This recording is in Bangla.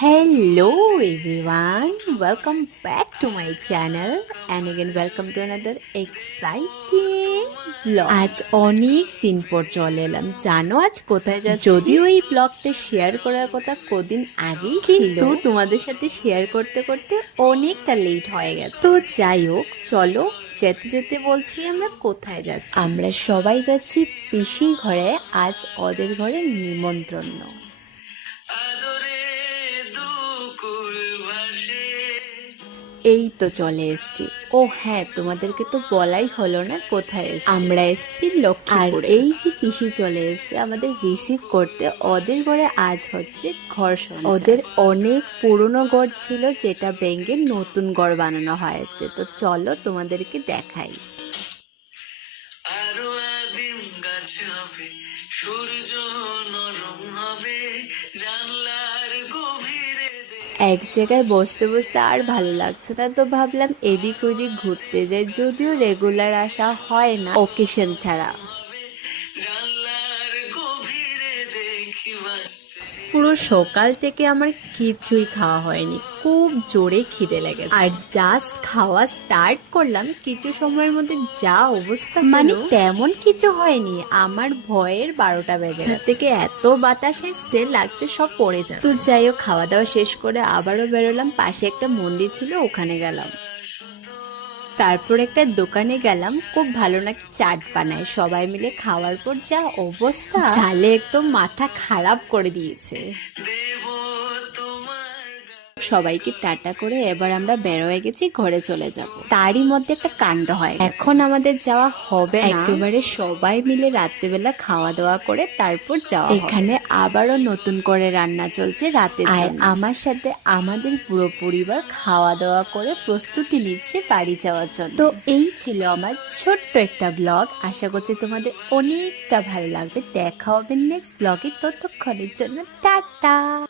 Hello everyone, welcome back to my channel. And again welcome to another exciting vlog. আজ অনেক দিন পর চলে এলাম। জানো আজ কোথায় যাচ্ছি? যদিও এই ব্লগটা শেয়ার করার কথা কদিন আগেই কিন্তু তোমাদের সাথে শেয়ার করতে করতে অনেকটা লেট হয়ে গেছে। তো যাই হোক চলো যেতে যেতে বলছি আমরা কোথায় যাচ্ছি। আমরা সবাই যাচ্ছি পিসির ঘরে। আজ ওদের ঘরে নিমন্ত্রণ। এই তো চলে এসেছি। ও হ্যাঁ তোমাদেরকে তো বলাই হলো না কোথায় এসেছি। আমরা এসেছি লক্ষ্মীপুর। এই যে পিসি চলে এসেছে আমাদের রিসিভ করতে ওদের ঘরে আজ হচ্ছে ঘর ওদের অনেক পুরনো ঘর ছিল যেটা ভেঙে নতুন ঘর বানানো হয়েছে। তো চলো তোমাদেরকে দেখাই। আরও আদিম গাছ হবে সূর্য নরম হবে দে এক জায়গায় বসতে বসতে আর ভালো লাগছে না। তো ভাবলাম এদিক ওদিক ঘুরতে যাই, যদিও রেগুলার আসা হয় না অকেশন ছাড়া। পুরো সকাল থেকে আমার কিছুই খাওয়া হয়নি। খুব জোরে খিদে লেগেছে। আর জাস্ট খাওয়া স্টার্ট করলাম কিছু সময়ের মধ্যে যা অবস্থা মানে তেমন কিছু হয়নি আমার ভয়ের বারোটা বেজে থেকে এত বাতাস এসছে লাগছে সব পড়ে যায় তো যাই হোক খাওয়া দাওয়া শেষ করে আবারও বেরোলাম পাশে একটা মন্দির ছিল ওখানে গেলাম। তারপর একটা দোকানে গেলাম খুব ভালো নাকি চাট বানায়। সবাই মিলে খাওয়ার পর যা অবস্থা চালে একদম মাথা খারাপ করে দিয়েছে। সবাইকে টাটা করে এবার আমরা বেরোয় গেছি ঘরে চলে যাব। তারই মধ্যে একটা কাণ্ড হয় এখন আমাদের যাওয়া হবে একেবারে সবাই মিলে রাত্রেবেলা খাওয়া দাওয়া করে তারপর যাওয়া এখানে আবারও নতুন করে রান্না চলছে রাতে আর আমার সাথে আমাদের পুরো পরিবার খাওয়া দাওয়া করে প্রস্তুতি নিচ্ছে বাড়ি যাওয়ার জন্য। তো এই ছিল আমার ছোট্ট একটা ব্লগ। আশা করছি তোমাদের অনেকটা ভালো লাগবে। দেখা হবে নেক্সট ব্লগে ততক্ষণের জন্য। টাটা!